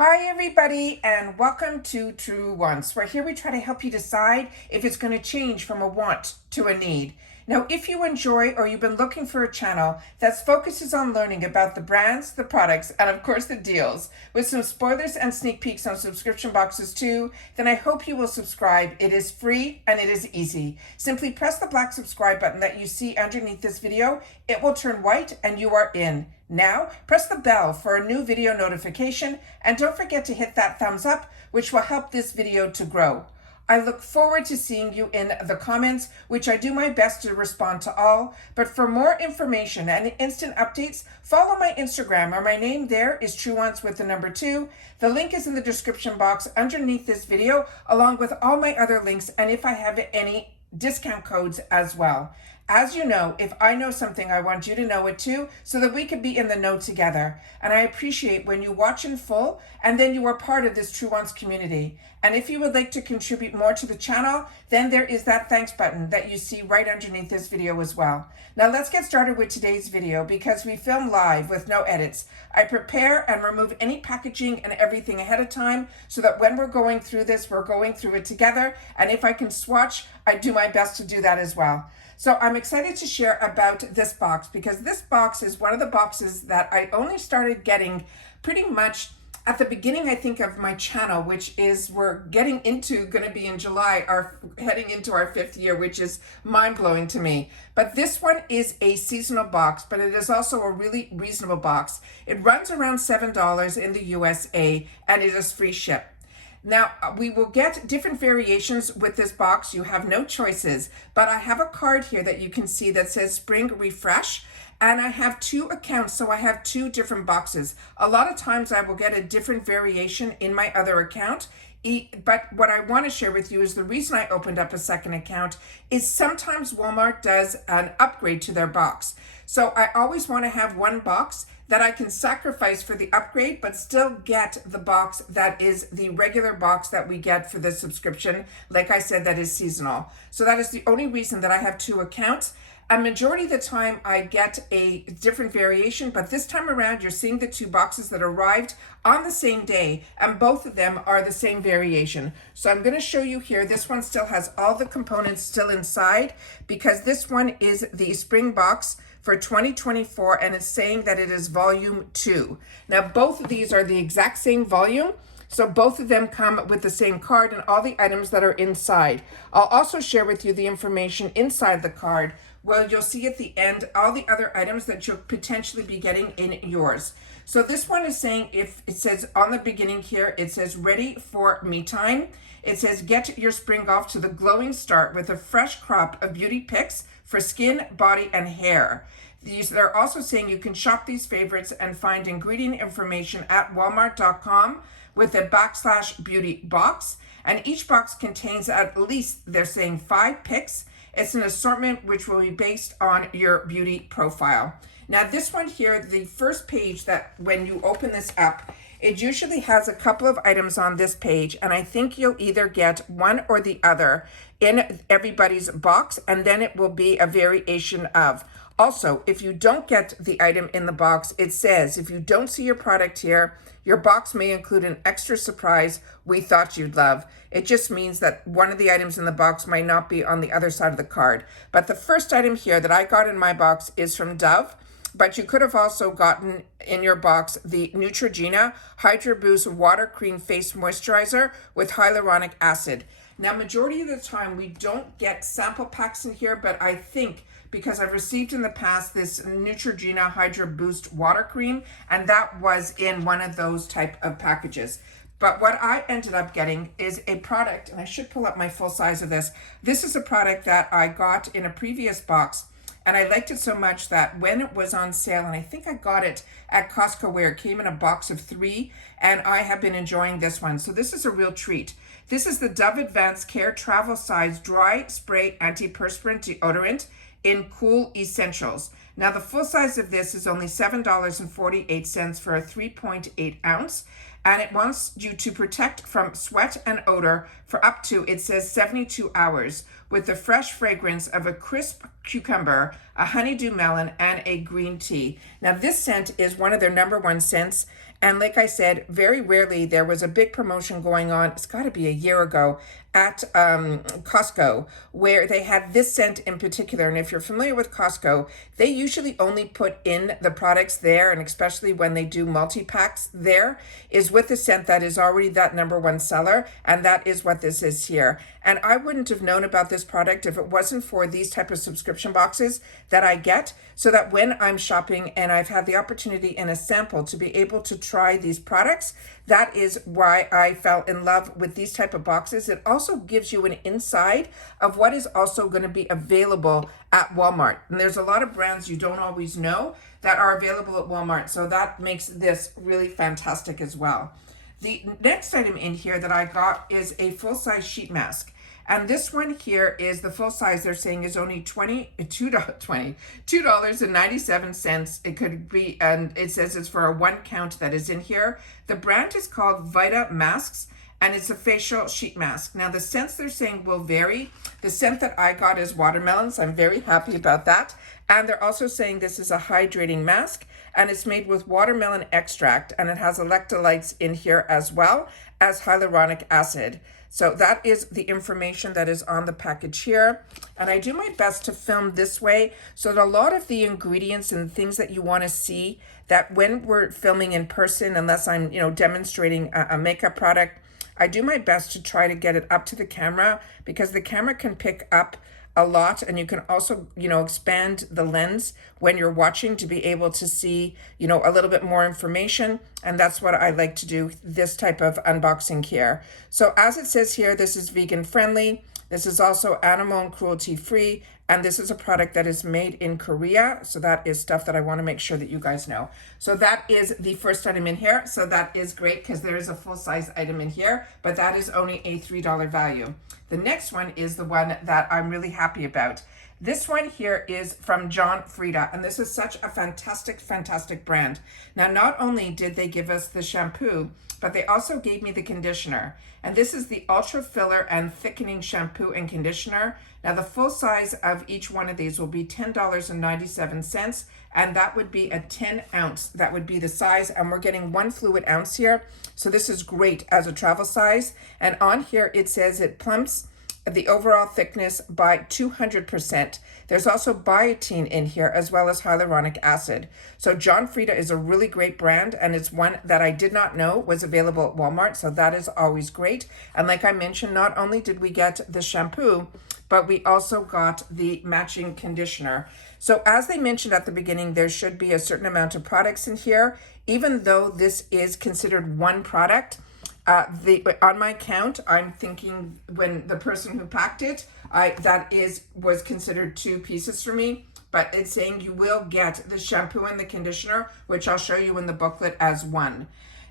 Hi everybody and welcome to Truewants, where here we try to help you decide if it's going to change from a want to a need. Now, if you enjoy or you've been looking for a channel that focuses on learning about the brands, the products, and of course the deals, with some spoilers and sneak peeks on subscription boxes too, then I hope you will subscribe. It is free and it is easy. Simply press the black subscribe button that you see underneath this video. It will turn white and you are in. Now, press the bell for a new video notification and don't forget to hit that thumbs up, which will help this video to grow. I look forward to seeing you in the comments, which I do my best to respond to all. But for more information and instant updates, follow my Instagram, or my name there is Truewants with the number 2. The link is in the description box underneath this video, along with all my other links, and if I have any discount codes as well. As you know, if I know something, I want you to know it too, so that we can be in the know together. And I appreciate when you watch in full, and then you are part of this Truewants community. And if you would like to contribute more to the channel, then there is that thanks button that you see right underneath this video as well. Now let's get started with today's video, because we film live with no edits. I prepare and remove any packaging and everything ahead of time, so that when we're going through this, we're going through it together. And if I can swatch, I do my best to do that as well. So I'm excited to share about this box, because this box is one of the boxes that I only started getting pretty much at the beginning, I think, of my channel, which is we're getting into, going to be in July, heading into our 5th year, which is mind-blowing to me. But this one is a seasonal box, but it is also a really reasonable box. It runs around $7 in the USA, and it is free ship. Now, we will get different variations with this box. You have no choices, but I have a card here that you can see that says Spring Refresh, and I have 2 accounts, so I have 2 different boxes. A lot of times I will get a different variation in my other account, but what I want to share with you is the reason I opened up a second account is sometimes Walmart does an upgrade to their box. So I always want to have one box that I can sacrifice for the upgrade, but still get the box that is the regular box that we get for the subscription. Like I said, that is seasonal. So that is the only reason that I have 2 accounts. A majority of the time I get a different variation, but this time around you're seeing the 2 boxes that arrived on the same day, and both of them are the same variation. So I'm going to show you here. This one still has all the components still inside, because this one is the spring box for 2024, and it's saying that it is volume 2. Now both of these are the exact same volume, so both of them come with the same card and all the items that are inside. I'll also share with you the information inside the card. Well, you'll see at the end all the other items that you'll potentially be getting in yours. So this one is saying, if it says on the beginning here, it says ready for me time. It says get your spring off to the glowing start with a fresh crop of beauty picks for skin, body, and hair. They're also saying you can shop these favorites and find ingredient information at walmart.com with a /beauty box. And each box contains at least, they're saying, 5 picks. It's an assortment which will be based on your beauty profile. Now this one here, the first page, that when you open this up, it usually has a couple of items on this page, and I think you'll either get one or the other in everybody's box, and then it will be a variation of. Also, if you don't get the item in the box, it says if you don't see your product here, your box may include an extra surprise we thought you'd love. It just means that one of the items in the box might not be on the other side of the card. But the first item here that I got in my box is from Dove, but you could have also gotten in your box the Neutrogena Hydra Boost Water Cream Face Moisturizer with hyaluronic acid. Now, majority of the time we don't get sample packs in here, but I think because I've received in the past this Neutrogena Hydra Boost Water Cream, and that was in one of those type of packages. But what I ended up getting is a product, and I should pull up my full size of this. This is a product that I got in a previous box, and I liked it so much that when it was on sale, and I think I got it at Costco where it came in a box of 3, and I have been enjoying this one. So this is a real treat. This is the Dove Advanced Care Travel Size Dry Spray Antiperspirant Deodorant in Cool Essentials. Now the full size of this is only $7.48 for a 3.8 ounce, and it wants you to protect from sweat and odor for up to, it says, 72 hours with the fresh fragrance of a crisp cucumber, a honeydew melon, and a green tea. Now this scent is one of their #1 scents, And like I said, very rarely there was a big promotion going on. It's got to be a year ago at Costco, where they had this scent in particular. And if you're familiar with Costco, they usually only put in the products there, and especially when they do multi-packs there, is with the scent that is already that #1 seller. And that is what this is here. And I wouldn't have known about this product if it wasn't for these type of subscription boxes that I get, so that when I'm shopping and I've had the opportunity in a sample to be able to try these products, that is why I fell in love with these type of boxes. It also gives you an inside of what is also going to be available at Walmart. And there's a lot of brands you don't always know that are available at Walmart. So that makes this really fantastic as well. The next item in here that I got is a full-size sheet mask. And this one here is the full size. They're saying is only $2.97. It could be, and it says it's for a 1 count that is in here. The brand is called Vita Masks, and it's a facial sheet mask. Now the scents they're saying will vary. The scent that I got is watermelon, so I'm very happy about that. And they're also saying this is a hydrating mask, and it's made with watermelon extract, and it has electrolytes in here as well as hyaluronic acid. So that is the information that is on the package here. And I do my best to film this way so that a lot of the ingredients and things that you want to see, that when we're filming in person, unless I'm, demonstrating a makeup product, I do my best to try to get it up to the camera, because the camera can pick up a lot, and you can also, expand the lens when you're watching to be able to see, a little bit more information. And that's what I like to do, this type of unboxing here. So as it says here, this is vegan friendly. This is also animal and cruelty free. And this is a product that is made in Korea. So that is stuff that I want to make sure that you guys know. So that is the first item in here. So that is great, because there is a full size item in here, but that is only a $3 value. The next one is the one that I'm really happy about. This one here is from John Frieda, and this is such a fantastic, fantastic brand. Now, not only did they give us the shampoo, but they also gave me the conditioner. And this is the Ultra Filler and Thickening Shampoo and Conditioner. Now, the full size of each one of these will be $10.97, and that would be a 10 ounce. That would be the size, and we're getting 1 fluid ounce here. So this is great as a travel size. And on here, it says it plumps the overall thickness by 200%. There's also biotin in here, as well as hyaluronic acid. So John Frieda is a really great brand, and it's one that I did not know was available at Walmart. So that is always great. And like I mentioned, not only did we get the shampoo, but we also got the matching conditioner. So as they mentioned at the beginning, there should be a certain amount of products in here. Even though this is considered one product, on my count, I'm thinking when the person who packed it, was considered 2 pieces for me. But it's saying you will get the shampoo and the conditioner, which I'll show you in the booklet as one.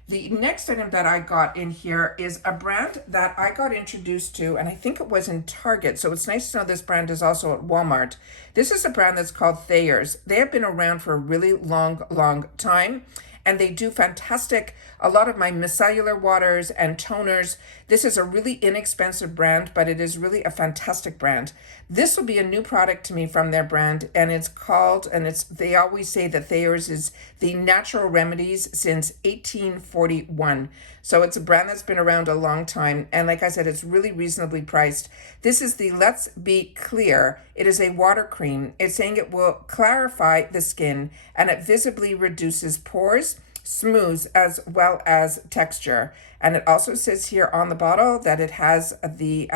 The next item that I got in here is a brand that I got introduced to, and I think it was in Target. So it's nice to know this brand is also at Walmart. This is a brand that's called Thayer's. They have been around for a really long, long time, and they do fantastic, a lot of my micellar waters and toners. This is a really inexpensive brand, but it is really a fantastic brand. This will be a new product to me from their brand, and it's called, they always say that Thayer's is the natural remedies since 1841. So it's a brand that's been around a long time. And like I said, it's really reasonably priced. This is the Let's Be Clear. It is a water cream. It's saying it will clarify the skin, and it visibly reduces pores, smooths, as well as texture. And it also says here on the bottle that it has the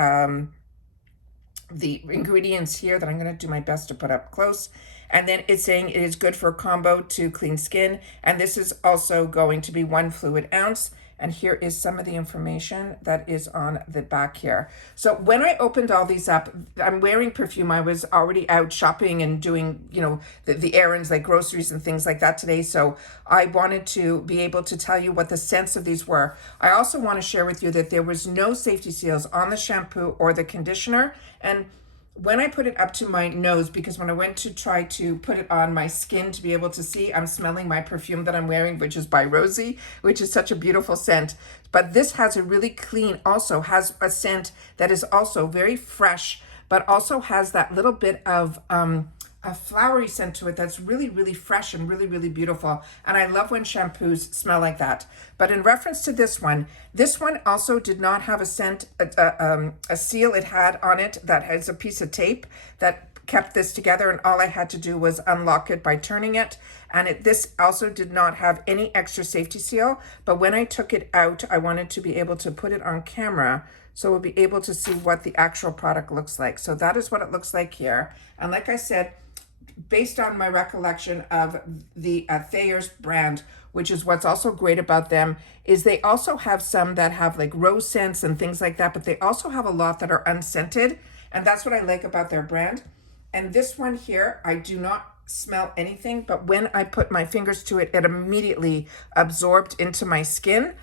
ingredients here that I'm going to do my best to put up close. And then it's saying it is good for a combo to clean skin. And this is also going to be 1 fluid ounce. And here is some of the information that is on the back here. So when I opened all these up, I'm wearing perfume. I was already out shopping and doing, the errands like groceries and things like that today. So I wanted to be able to tell you what the scents of these were. I also want to share with you that there was no safety seals on the shampoo or the conditioner. And when I put it up to my nose, because when I went to try to put it on my skin to be able to see, I'm smelling my perfume that I'm wearing, which is by Rosie, which is such a beautiful scent. But this has a really clean, also has a scent that is also very fresh, but also has that little bit of a flowery scent to it that's really, really fresh and really, really beautiful. And I love when shampoos smell like that. But in reference to this one also did not have a scent, a seal it had on it that has a piece of tape that kept this together, and all I had to do was unlock it by turning it. And this also did not have any extra safety seal, but when I took it out, I wanted to be able to put it on camera so we'll be able to see what the actual product looks like. So that is what it looks like here. And like I said, based on my recollection of the Thayer's brand, which is what's also great about them, is they also have some that have like rose scents and things like that, but they also have a lot that are unscented. And that's what I like about their brand. And this one here, I do not smell anything, but when I put my fingers to it, it immediately absorbed into my skin.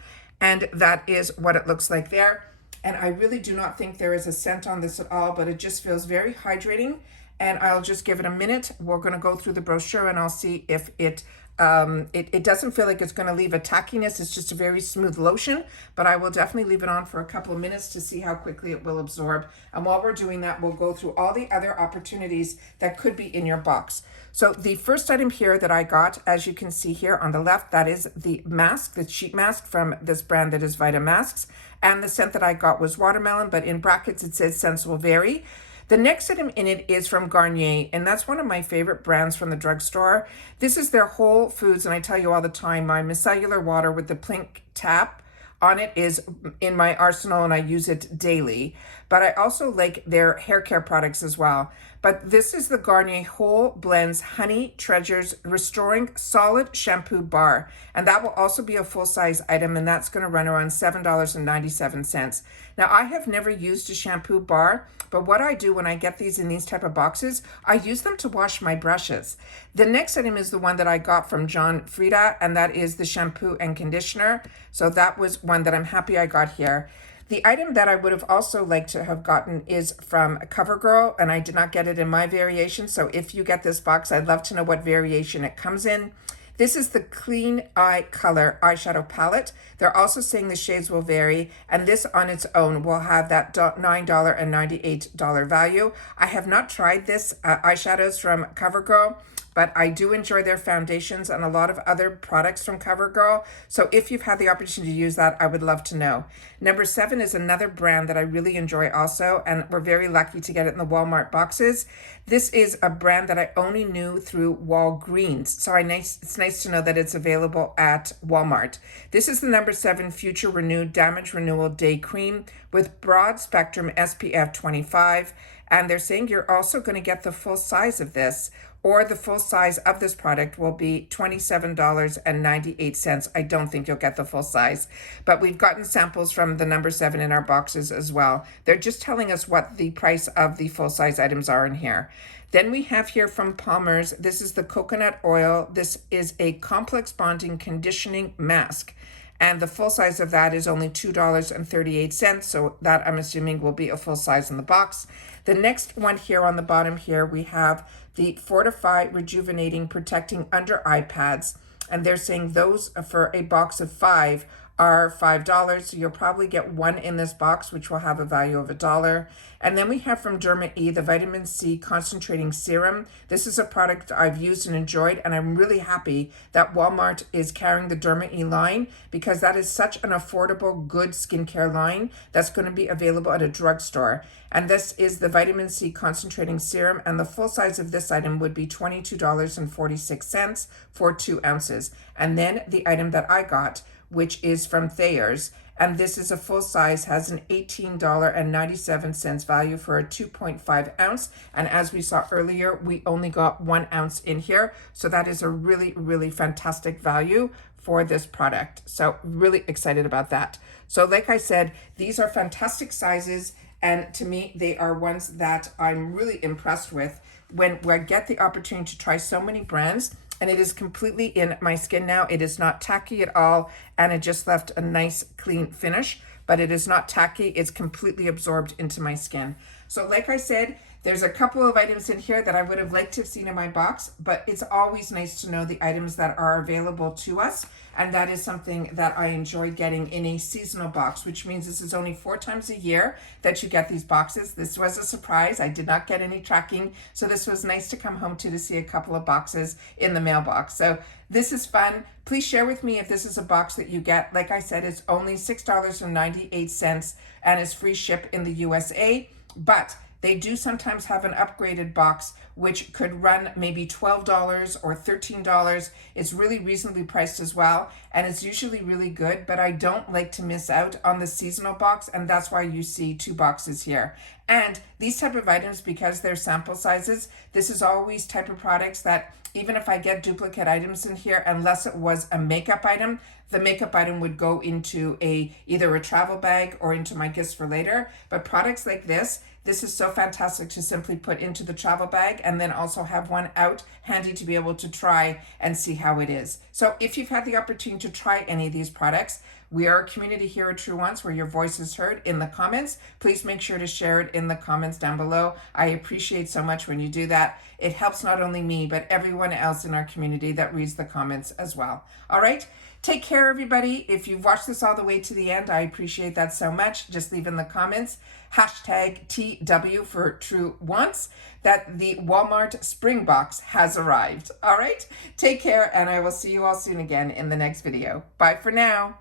And that is what it looks like there. And I really do not think there is a scent on this at all, but it just feels very hydrating. And I'll just give it a minute. We're going to go through the brochure and I'll see if it doesn't feel like it's going to leave a tackiness. It's just a very smooth lotion, but I will definitely leave it on for a couple of minutes to see how quickly it will absorb. And while we're doing that, we'll go through all the other opportunities that could be in your box. So the first item here that I got, as you can see here on the left, that is the mask, the sheet mask from this brand that is Vita Masks. And the scent that I got was watermelon, but in brackets it says scents will vary. The next item in it is from Garnier, and that's one of my favorite brands from the drugstore. This is their Whole Foods, and I tell you all the time, my micellar water with the pink tap on it is in my arsenal, and I use it daily. But I also like their hair care products as well. But this is the Garnier Whole Blends Honey Treasures Restoring Solid Shampoo Bar. And that will also be a full-size item, and that's going to run around $7.97. Now, I have never used a shampoo bar, but what I do when I get these in these type of boxes, I use them to wash my brushes. The next item is the one that I got from John Frieda, and that is the shampoo and conditioner. So that was one that I'm happy I got here. The item that I would have also liked to have gotten is from CoverGirl, and I did not get it in my variation. So if you get this box, I'd love to know what variation it comes in. This is the Clean Eye Color eyeshadow palette. They're also saying the shades will vary, and this on its own will have that $9.98 value. I have not tried this eyeshadows from CoverGirl, but I do enjoy their foundations and a lot of other products from CoverGirl. So if you've had the opportunity to use that, I would love to know. Number 7 is another brand that I really enjoy also, and we're very lucky to get it in the Walmart boxes. This is a brand that I only knew through Walgreens, so it's nice to know that it's available at Walmart. This is the number 7 Future Renew Damage Renewal Day Cream with broad spectrum SPF 25, and they're saying you're also going to get the full size of this, or the full size of this product will be $27.98. I don't think you'll get the full size, but we've gotten samples from the number 7 in our boxes as well. They're just telling us what the price of the full size items are in here. Then we have here from Palmer's, this is the coconut oil. This is a complex bonding conditioning mask. And the full size of that is only $2.38. So that I'm assuming will be a full size in the box. The next one here on the bottom here, we have the Fortify Rejuvenating Protecting Under Eye Pads. And they're saying those for a box of 5 are $5. So you'll probably get one in this box, which will have a value of $1. And then we have from Derma E, the Vitamin C Concentrating Serum. This is a product I've used and enjoyed, and I'm really happy that Walmart is carrying the Derma E line, because that is such an affordable, good skincare line that's going to be available at a drugstore. And this is the Vitamin C Concentrating Serum, and the full size of this item would be $22.46 for 2 ounces. And then the item that I got, which is from Thayer's, and this is a full size, has an $18.97 value for a 2.5 ounce. And as we saw earlier, we only got 1 ounce in here. So that is a really, really fantastic value for this product. So really excited about that. So like I said, these are fantastic sizes. And to me, they are ones that I'm really impressed with when I get the opportunity to try so many brands. And it is completely in my skin now. It is not tacky at all, and it just left a nice clean finish, but it is not tacky. It's completely absorbed into my skin. So like I said, There's a couple of items in here that I would have liked to have seen in my box, but it's always nice to know the items that are available to us. And that is something that I enjoy getting in a seasonal box, which means this is only 4 times a year that you get these boxes. This was a surprise. I did not get any tracking. So this was nice to come home to see a couple of boxes in the mailbox. So this is fun. Please share with me if this is a box that you get. Like I said, it's only $6.98 and it's free ship in the USA. But they do sometimes have an upgraded box, which could run maybe $12 or $13. It's really reasonably priced as well, and it's usually really good, but I don't like to miss out on the seasonal box, and that's why you see 2 boxes here. And these type of items, because they're sample sizes, this is always type of products that even if I get duplicate items in here, unless it was a makeup item, the makeup item would go into either a travel bag or into my gifts for later. But products like this is so fantastic to simply put into the travel bag and then also have one out handy to be able to try and see how it is. So if you've had the opportunity to try any of these products, we are a community here at Truewants where your voice is heard in the comments. Please make sure to share it in the comments down below. I appreciate so much when you do that. It helps not only me, but everyone else in our community that reads the comments as well. All right. Take care, everybody. If you've watched this all the way to the end, I appreciate that so much. Just leave in the comments, #TW for Truewants, that the Walmart Spring Box has arrived. All right. Take care, and I will see you all soon again in the next video. Bye for now.